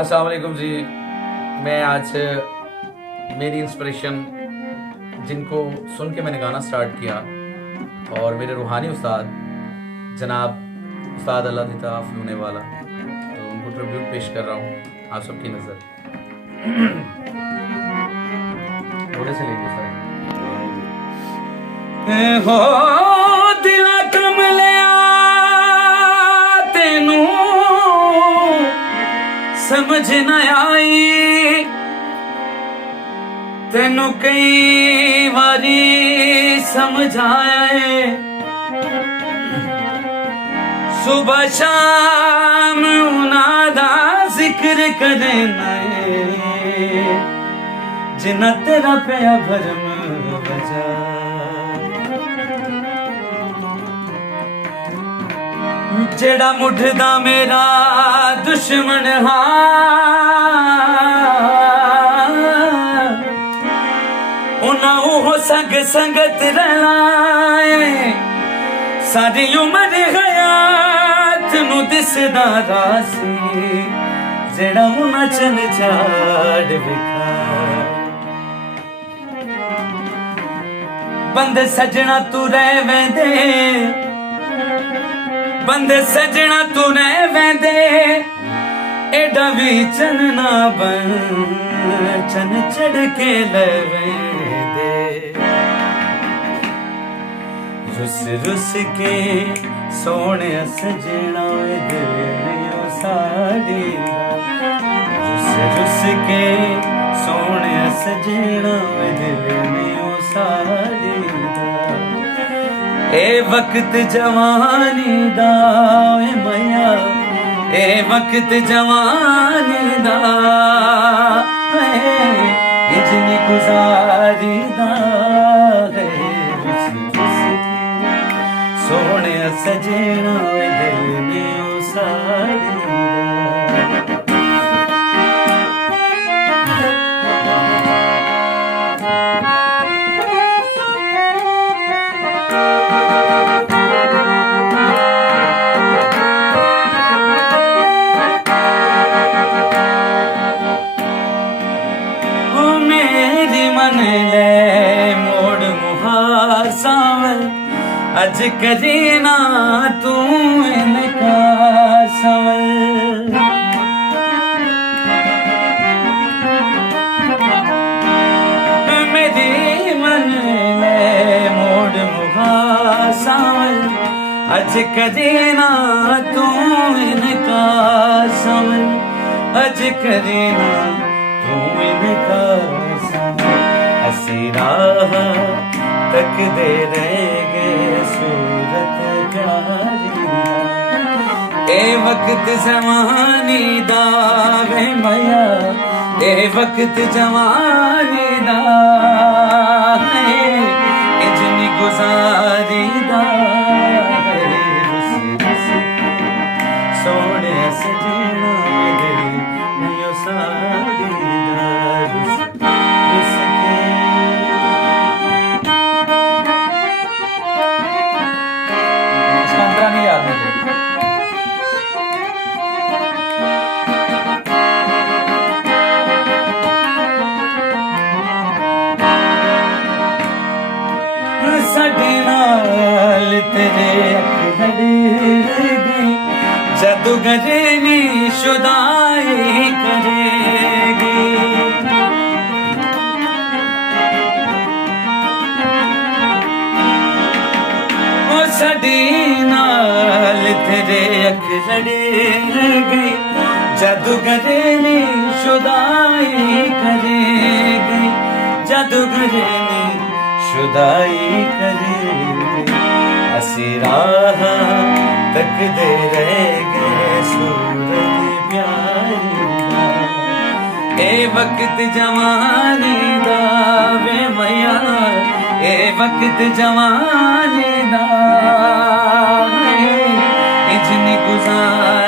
अस्सलाम वालेकुम जी। मैं आज मेरी इंस्पिरेशन जिनको सुन के मैंने गाना स्टार्ट किया और मेरे रूहानी उस्ताद जनाब उस्ताद अल्लाह होने वाला, तो उनको ट्रिब्यूट पेश कर रहा हूँ आप सबकी नज़र। थोड़े से लेंगे सर हो दिला कमलिया तेनू समझ न आई, तेनू कई बारी समझाया है, सुबह शाम उनादा जिक्र करना है, जिन्ना तेरा पिया भरम बजा। जेड़ा मुठदा मेरा दुश्मन उन्ना वो संग संगत रहना है, सारी उम्र हयात नू दिसदा रासी, जेड़ा उन्ना चन चाड़ विखा। बंदे सजना तू रह वेंदे, बंदे सजना तू रह वेंदे, एडा भी चन ना बन चन चढ़ के लवेंदे। रुस रुस के सोने सजना दिल लियो साड़ी, रुस रुस के सोने सजना दिल लियो साड़ी। ए वक्त जवानी दा ए मैया, ए वक्त जवानी दा इजनी गुजारी दा है, सोने सजना दिल ने साड़ी। मोड़ मुहार सावल अज करी ना तू इनकार सवल, मेरी मन ले मोड़ मुहार सावल अज करी ना तू इनकार सवल, अज करी ना तू इनकार सवल। हसी राह तक दे रहेंगे सूरत प्यारी, ए वक्त जवानी दा वे मैया, ए वक्त जवानी दा इजनी गुजारी दा सोने सजना दिल नियो साड़ी दा। साडे नाल तेरे अख लड़ी गई, जादूगरे नी शुदाई करेगी। ओ साडे नाल तेरे अख लड़ी गई, जादूगरे नी शुदाई करेगी, जादूगरे नी शुदाई करे। हसी राह तक दे रहेंगे सूरत प्यारी, ए वक्त जवानी दा वे मैया, ए वक्त जवानी दा इजनी गुजार